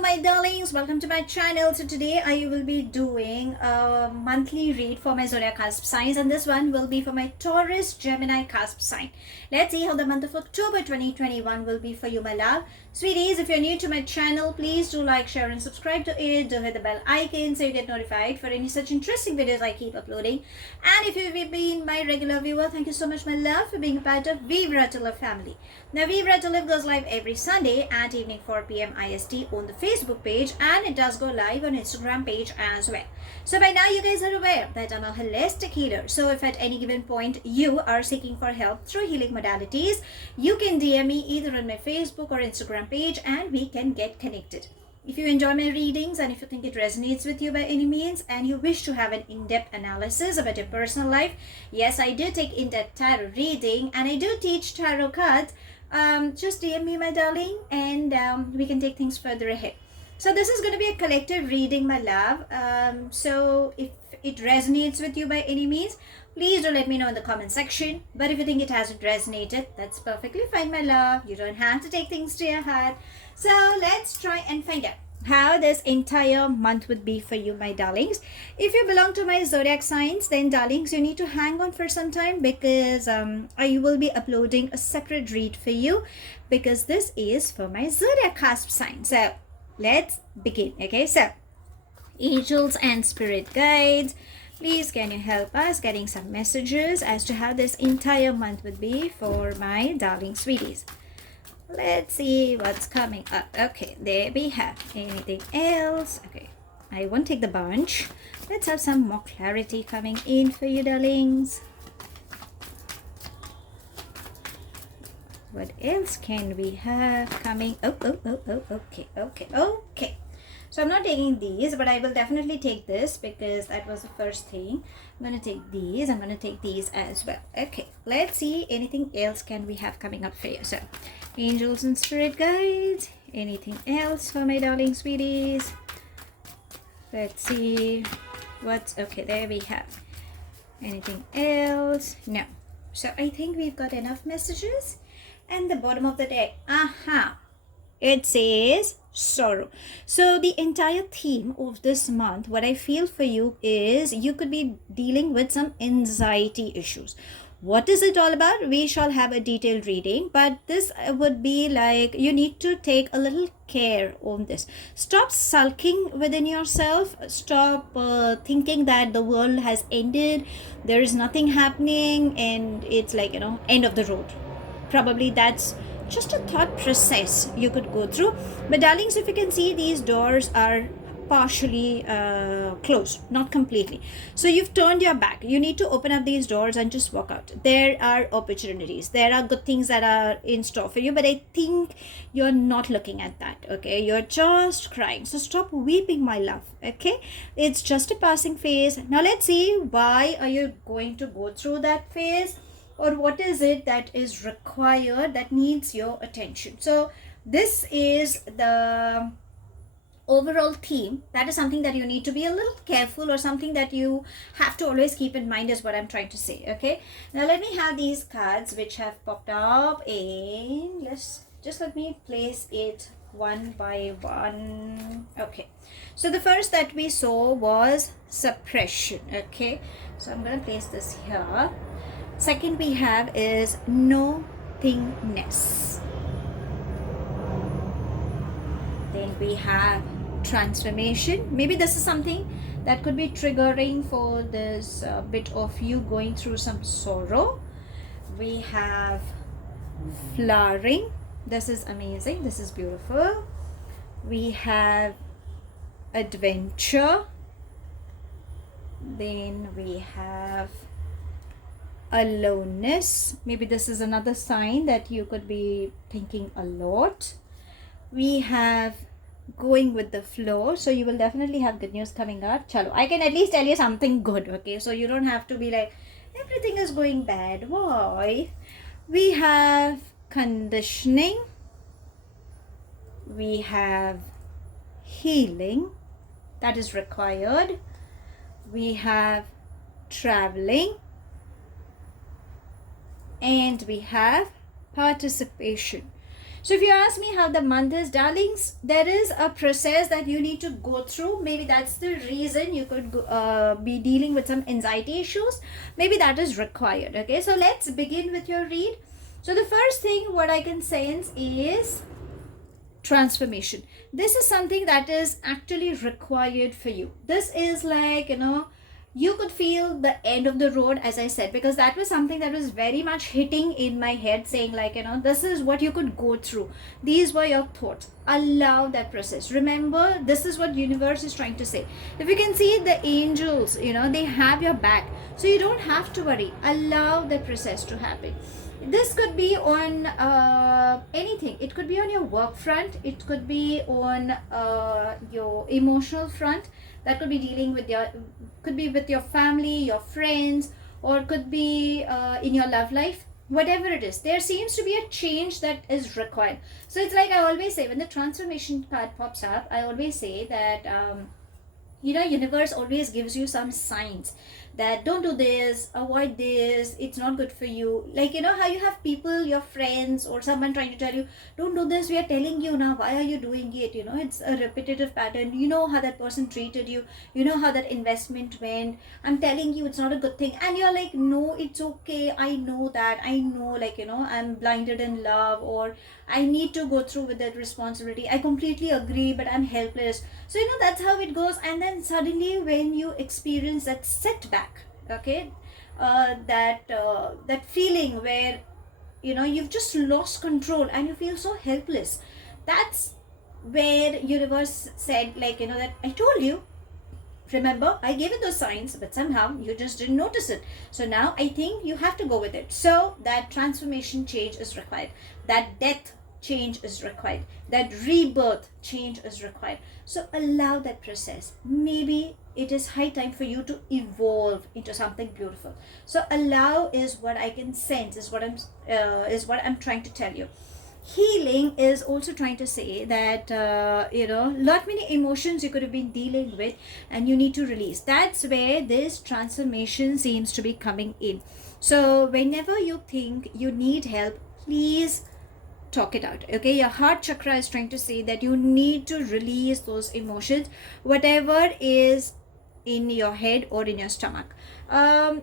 my darlings, welcome to my channel. So today I will be doing a monthly read for my Zodiac Cusps signs, and this one will be for my Taurus Gemini Cusps sign. Let's see how the month of October 2021 will be for you, my love. Sweeties, if you're new to my channel, please do like, share and subscribe to it. Do hit the bell icon so you get notified for any such interesting videos I keep uploading. And if you've been my regular viewer, thank you so much, my love, for being a part of Vivre to Live family. Now, Vivre to Live goes live every Sunday at evening 4 p.m. IST on the Facebook page, and it does go live on Instagram page as well. So by now you guys are aware that I'm a holistic healer. So if at any given point you are seeking for help through healing modalities, you can DM me either on my Facebook or Instagram page and we can get connected. If you enjoy my readings and if you think it resonates with you by any means and you wish to have an in-depth analysis about your personal life, yes, I do take in-depth tarot reading and I do teach tarot cards. Just DM me, my darling, and we can take things further ahead. So this is going to be a collective reading, my love. So if it resonates with you by any means, please do let me know in the comment section. But if you think it hasn't resonated, that's perfectly fine, my love. You don't have to take things to your heart. So let's try and find out how this entire month would be for you, my darlings. If you belong to my zodiac signs, then darlings, you need to hang on for some time because I will be uploading a separate read for you because this is for my zodiac cusp sign. So let's begin. Okay, so angels and spirit guides, please can you help us getting some messages as to how this entire month would be for my darling sweeties. Let's see what's coming up. Okay, there we have. Anything else? Okay, I won't take the bunch. Let's have some more clarity coming in for you, darlings. What else can we have coming? Okay. So I'm not taking these, but I will definitely take this because that was the first thing. I'm going to take these. I'm going to take these as well. Okay, let's see. Anything else can we have coming up for you? So angels and spirit guides. Anything else for my darling sweeties? Let's see. What's okay? There we have. Anything else? No. So I think we've got enough messages. And the bottom of the deck. It says sorrow. So the entire theme of this month, what I feel for you is you could be dealing with some anxiety issues. What is it all about? We shall have a detailed reading, but this would be like you need to take a little care on this. Stop sulking within yourself. Stop thinking that the world has ended, there is nothing happening, and it's like, end of the road. Probably that's just a thought process you could go through. But darlings, if you can see, these doors are partially closed, not completely. So you've turned your back. You need to open up these doors and just walk out. There are opportunities. There are good things that are in store for you. But I think you're not looking at that. Okay, you're just crying. So stop weeping, my love. Okay, it's just a passing phase. Now let's see, why are you going to go through that phase? Or what is it that is required that needs your attention? So this is the overall theme. That is something that you need to be a little careful, or something that you have to always keep in mind is what I'm trying to say. Okay, now let me have these cards which have popped up, and let me place it one by one. Okay, so the first that we saw was suppression. Okay, so I'm going to place this here. Second we have is nothingness. Then we have transformation. Maybe this is something that could be triggering for this bit of you going through some sorrow. We have flowering. This is amazing. This is beautiful. We have adventure. Then we have aloneness. Maybe this is another sign that you could be thinking a lot. We have going with the flow. So you will definitely have good news coming up. Chalo, I can at least tell you something good. Okay, so you don't have to be like everything is going bad. Why? We have conditioning. We have healing that is required. We have traveling. And we have participation. So if you ask me how the month is, darlings, there is a process that you need to go through. Maybe that's the reason you could be dealing with some anxiety issues. Maybe that is required. Okay, so let's begin with your read. So the first thing what I can sense is transformation. This is something that is actually required for you. This is like, you could feel the end of the road, as I said, because that was something that was very much hitting in my head, saying like, this is what you could go through. These were your thoughts. Allow that process. Remember, this is what universe is trying to say. If you can see the angels, they have your back, so you don't have to worry. Allow the process to happen. This could be on anything. It could be on your work front. It could be on your emotional front. That could be dealing with with your family, your friends, or could be in your love life. Whatever it is, there seems to be a change that is required. So it's like I always say, when the transformation card pops up, I always say that universe always gives you some signs that don't do this, avoid this, it's not good for you. Like, how you have people, your friends or someone trying to tell you, don't do this, we are telling you now, why are you doing it? It's a repetitive pattern. You know how that person treated you, you know how that investment went, I'm telling you it's not a good thing, and you're like, no, it's okay, I know that, I know, like, I'm blinded in love, or I need to go through with that responsibility, I completely agree, but I'm helpless. So that's how it goes. And then suddenly when you experience that setback, okay, that feeling where you've just lost control and you feel so helpless, that's where universe said, like, that I told you. Remember, I gave you those signs, but somehow you just didn't notice it. So now I think you have to go with it. So that transformation change is required. That death change is required. That rebirth change is required. So allow that process. Maybe it is high time for you to evolve into something beautiful. So allow is what I can sense, is what I'm trying to tell you. Healing is also trying to say that lot many emotions you could have been dealing with and you need to release. That's where this transformation seems to be coming in. So whenever you think you need help, please talk it out. Okay, your heart chakra is trying to say that you need to release those emotions, whatever is in your head or in your stomach.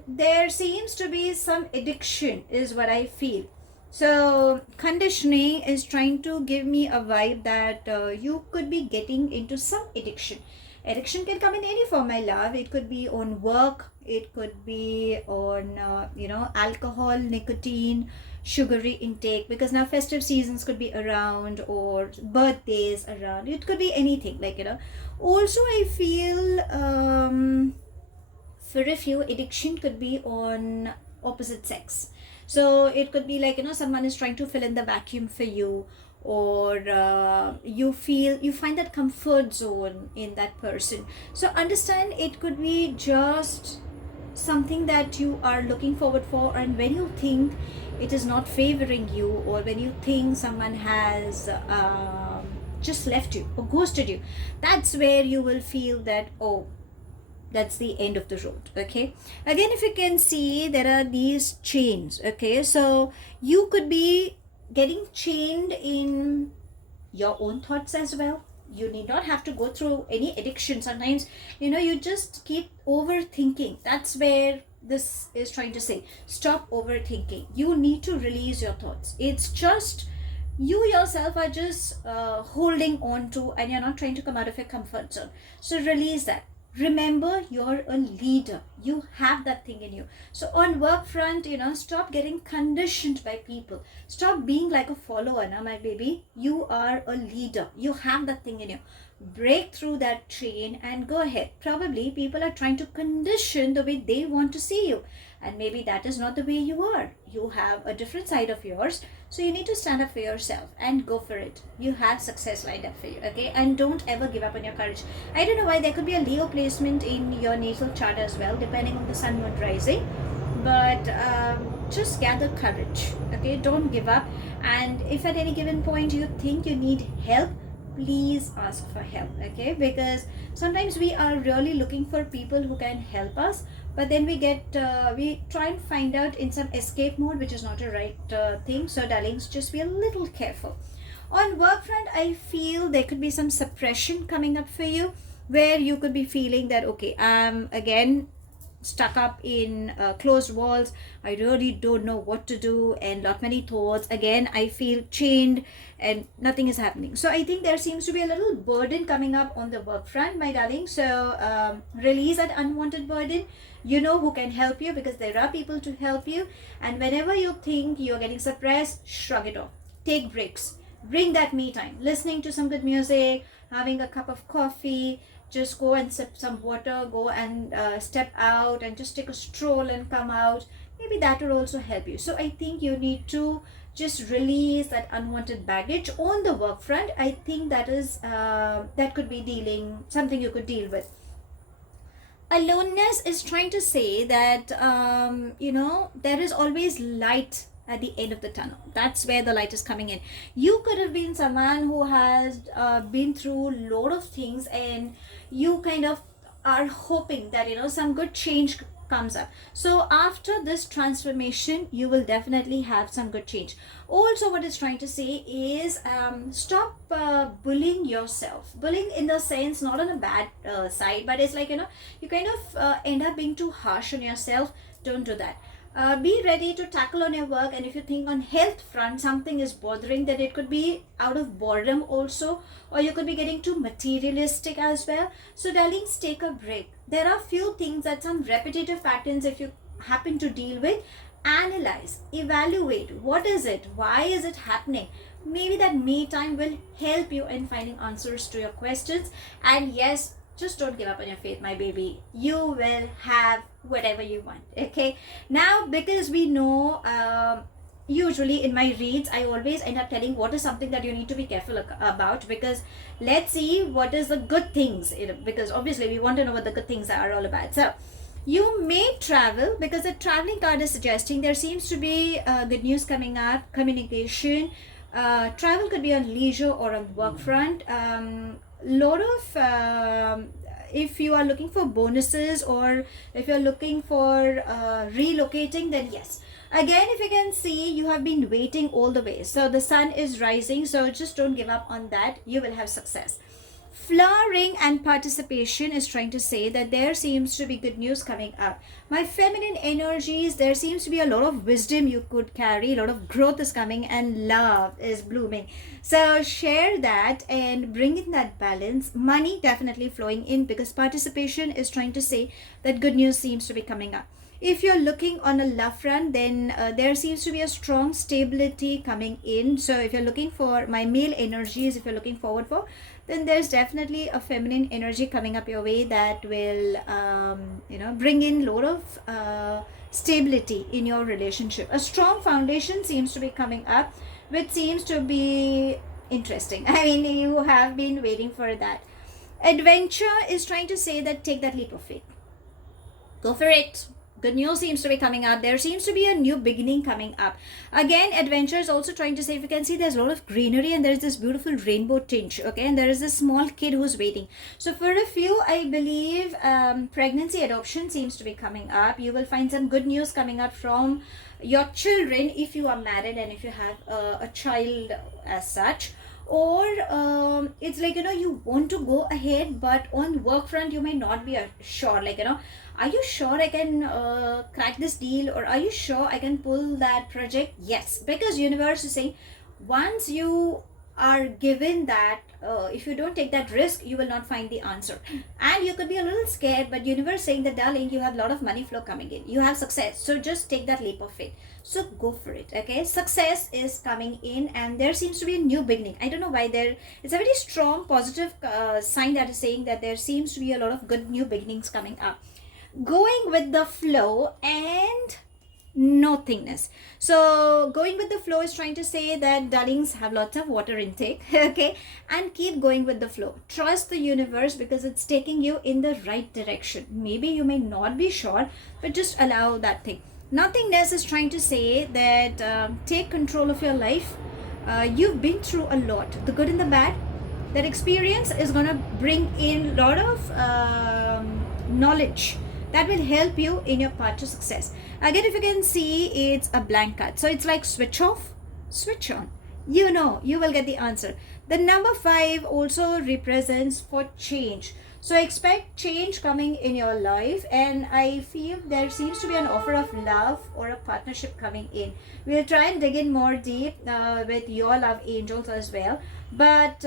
There seems to be some addiction is what I feel. So conditioning is trying to give me a vibe that you could be getting into some addiction. Addiction can come in any form, my love. It could be on work, it could be on alcohol, nicotine, sugary intake, because now festive seasons could be around, or birthdays around. It could be anything, like, also I feel for a few, addiction could be on opposite sex. So it could be like, someone is trying to fill in the vacuum for you, or you find that comfort zone in that person. So understand, it could be just something that you are looking forward for, and when you think it is not favoring you, or when you think someone has just left you or ghosted you, that's where you will feel that, oh, that's the end of the road. Okay, again, if you can see, there are these chains. Okay, so you could be getting chained in your own thoughts as well. You need not have to go through any addiction. Sometimes you just keep overthinking. That's where this is trying to say, stop overthinking. You need to release your thoughts. It's just you yourself are just holding on to, and you're not trying to come out of your comfort zone. So release that. Remember, you're a leader. You have that thing in you. So on work front, stop getting conditioned by people. Stop being like a follower now, my baby. You are a leader. You have that thing in you. Break through that chain and go ahead. Probably people are trying to condition the way they want to see you, and maybe that is not the way you are. You have a different side of yours, so you need to stand up for yourself and go for it. You have success lined up for you. Okay, and don't ever give up on your courage. I don't know why, there could be a Leo placement in your natal chart as well, depending on the sun, moon, rising, but just gather courage. Okay, don't give up. And if at any given point you think you need help, please ask for help. Okay, because sometimes we are really looking for people who can help us, but then we try and find out in some escape mode, which is not a right thing. So darlings, just be a little careful. On work front, I feel there could be some suppression coming up for you, where you could be feeling that, okay, I'm again stuck up in closed walls. I really don't know what to do, and lot many thoughts. Again, I feel chained and nothing is happening. So I think there seems to be a little burden coming up on the work front, my darling. So release that unwanted burden. You know who can help you, because there are people to help you. And whenever you think you're getting suppressed, shrug it off. Take breaks. Bring that me time. Listening to some good music, having a cup of coffee, just go and sip some water, go and step out and just take a stroll and come out. Maybe that will also help you. So I think you need to just release that unwanted baggage on the work front. I think that is that could be something you could deal with. Aloneness is trying to say that there is always light at the end of the tunnel. That's where the light is coming in. You could have been someone who has been through a lot of things, and you kind of are hoping that some good change comes up. So after this transformation, you will definitely have some good change. Also, what it's trying to say is stop bullying yourself. Bullying in the sense, not on a bad side, but it's like you kind of end up being too harsh on yourself. Don't do that. Be ready to tackle on your work, and if you think on health front something is bothering, then it could be out of boredom also, or you could be getting too materialistic as well. So darlings, take a break. There are few things, that some repetitive patterns, if you happen to deal with, analyze, evaluate, what is it, why is it happening. Maybe that me time will help you in finding answers to your questions. And yes, just don't give up on your faith, my baby. You will have whatever you want. Okay, now because we know usually in my reads I always end up telling what is something that you need to be careful about, because let's see what is the good things, because obviously we want to know what the good things are all about. So you may travel, because the traveling card is suggesting there seems to be good news coming up, communication. Travel could be on leisure or on work front. Lot of if you are looking for bonuses, or if you're looking for relocating, then yes. Again, if you can see, you have been waiting all the way, so the sun is rising, so just don't give up on that. You will have success. Flowering and participation is trying to say that there seems to be good news coming up. My feminine energies, there seems to be a lot of wisdom you could carry, a lot of growth is coming, and love is blooming. So share that and bring in that balance. Money definitely flowing in, because participation is trying to say that good news seems to be coming up. If you're looking on a love front, then there seems to be a strong stability coming in. So if you're looking for my male energies, if you're looking forward for, then there's definitely a feminine energy coming up your way that will bring in a lot of stability in your relationship. A strong foundation seems to be coming up, which seems to be interesting. I mean, you have been waiting for that. Adventure is trying to say that take that leap of faith. Go for it. Good news seems to be coming up. There seems to be a new beginning coming up. Again, adventure is also trying to say, if you can see, there's a lot of greenery and there's this beautiful rainbow tinge. Okay, and there is a small kid who's waiting. So for a few, I believe pregnancy, adoption seems to be coming up. You will find some good news coming up from your children if you are married and if you have a child as such. Or it's like you want to go ahead, but on work front you may not be sure, like are you sure I can crack this deal, or are you sure I can pull that project? Yes, because universe is saying once you are given that, if you don't take that risk, you will not find the answer. And you could be a little scared, but universe saying that, darling, you have a lot of money flow coming in, you have success, so just take that leap of faith. So go for it. Okay, success is coming in, and there seems to be a new beginning. I don't know why it's a very strong positive sign that is saying that there seems to be a lot of good new beginnings coming up. Going with the flow and nothingness. So going with the flow is trying to say that, darlings, have lots of water intake. Okay, and keep going with the flow. Trust the universe, because it's taking you in the right direction. Maybe you may not be sure, but just allow that thing. Nothingness is trying to say that take control of your life. You've been through a lot, the good and the bad. That experience is going to bring in a lot of knowledge that will help you in your path to success. Again, if you can see, it's a blank card. So it's like switch off, switch on. you know you will get the answer. The number 5 also represents for change. So expect change coming in your life, and I feel there seems to be an offer of love or a partnership coming in. We'll try and dig in more deep with your love angels as well. But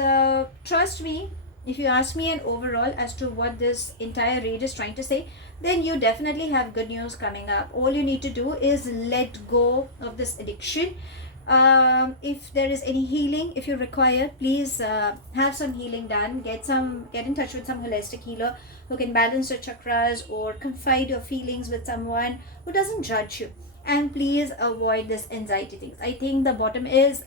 trust me, if you ask me an overall as to what this entire read is trying to say, then you definitely have good news coming up. All you need to do is let go of this addiction. If there is any healing, if you require, please have some healing done. Get in touch with some holistic healer who can balance your chakras, or confide your feelings with someone who doesn't judge you. And please avoid this anxiety things. I think the bottom is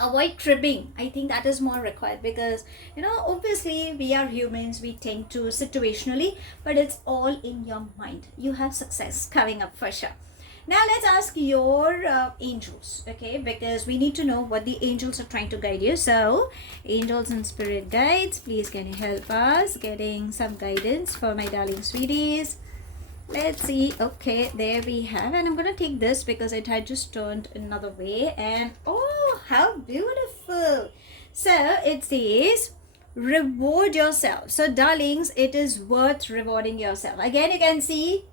avoid tripping. I think that is more required, because obviously we are humans, we tend to situationally, but it's all in your mind. You have success coming up for sure. Now let's ask your angels, okay, because we need to know what the angels are trying to guide you. So angels and spirit guides, please can you help us getting some guidance for my darling sweeties. Let's see. Okay, there we have, and I'm gonna take this because it had just turned another way, and oh, how beautiful. So it says reward yourself. So darlings, it is worth rewarding yourself. Again, you can see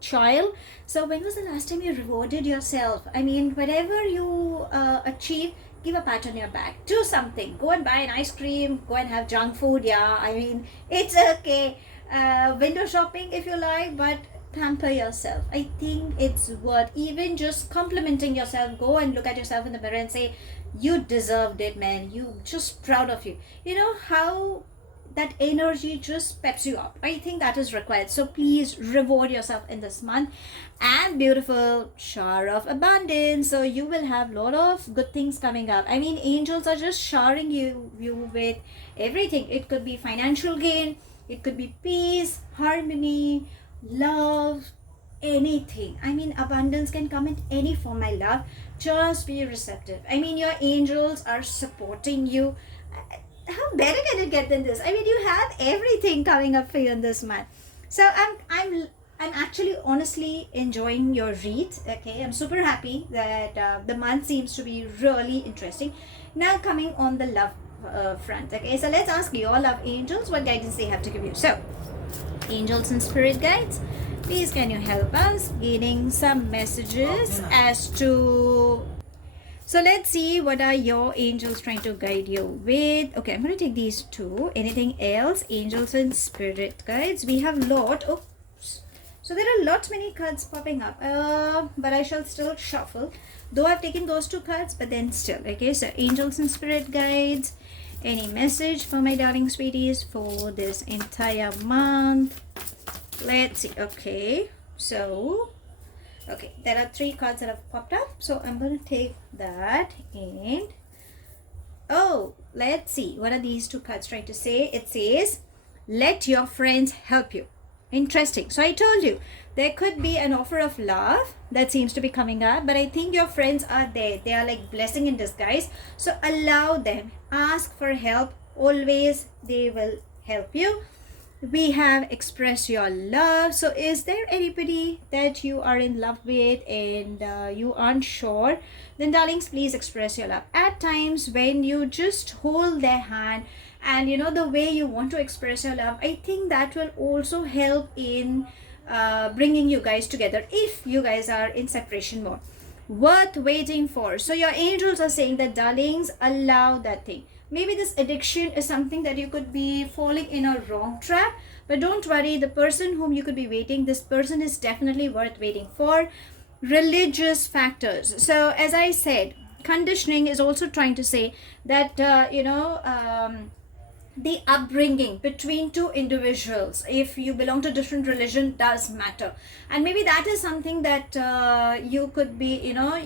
child. So when was the last time you rewarded yourself? I mean, whatever you achieve, give a pat on your back. Do something. Go and buy an ice cream. Go and have junk food. Yeah, I mean, it's okay. Window shopping if you like, but pamper yourself. I think it's worth even just complimenting yourself. Go and look at yourself in the mirror and say, you deserved it, man. You just proud of you. You know how that energy just peps you up. I think that is required. So please reward yourself in this month. And beautiful shower of abundance. So you will have a lot of good things coming up. I mean, angels are just showering you with everything. It could be financial gain, it could be peace, harmony, love, anything. I mean, abundance can come in any form, my love. Just be receptive. I mean, your angels are supporting you. How better can it get than this? I mean, you have everything coming up for you in this month. So I'm actually honestly enjoying your read. Okay, I'm super happy that the month seems to be really interesting. Now coming on the love front. Okay, so let's ask your love angels what guidance they have to give you. So angels and spirit guides, please can you help us getting some messages as to. So let's see what are your angels trying to guide you with. Okay, I'm going to take these two. Anything else? Angels and spirit guides. We have lot. Oops. So there are lots many cards popping up. But I shall still shuffle. Though I've taken those two cards, but then still. Okay, so angels and spirit guides. Any message for my darling sweeties for this entire month? Let's see. Okay, so. Okay, there are 3 cards that have popped up, so I'm going to take that. And oh, let's see, what are these 2 cards trying to say? It says let your friends help you. Interesting. So I told you there could be an offer of love that seems to be coming up, but I think your friends are there. They are like blessing in disguise. So allow them, ask for help. Always they will help you. We have express your love. So is there anybody that you are in love with and you aren't sure? Then darlings, please express your love. At times when you just hold their hand and the way you want to express your love, I think that will also help in bringing you guys together if you guys are in separation mode. Worth waiting for. So your angels are saying that darlings, allow that thing. Maybe this addiction is something that you could be falling in a wrong trap, but don't worry, the person whom you could be waiting, this person is definitely worth waiting for. Religious factors. So as I said, conditioning is also trying to say that the upbringing between 2 individuals, if you belong to different religion, does matter. And maybe that is something that you could be,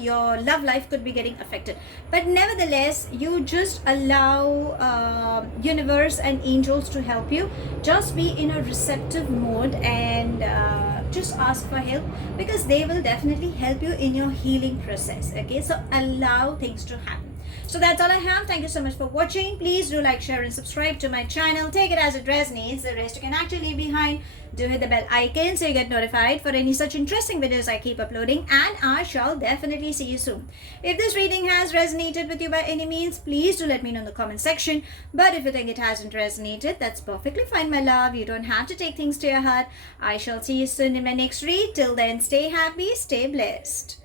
your love life could be getting affected. But nevertheless, you just allow universe and angels to help you. Just be in a receptive mode and just ask for help, because they will definitely help you in your healing process. Okay, so allow things to happen. So that's all I have. Thank you so much for watching. Please do like, share and subscribe to my channel. Take it as it resonates. The rest you can actually leave behind. Do hit the bell icon so you get notified for any such interesting videos I keep uploading, and I shall definitely see you soon. If this reading has resonated with you by any means, please do let me know in the comment section. But if you think it hasn't resonated, that's perfectly fine, my love. You don't have to take things to your heart. I shall see you soon in my next read. Till then, stay happy, stay blessed.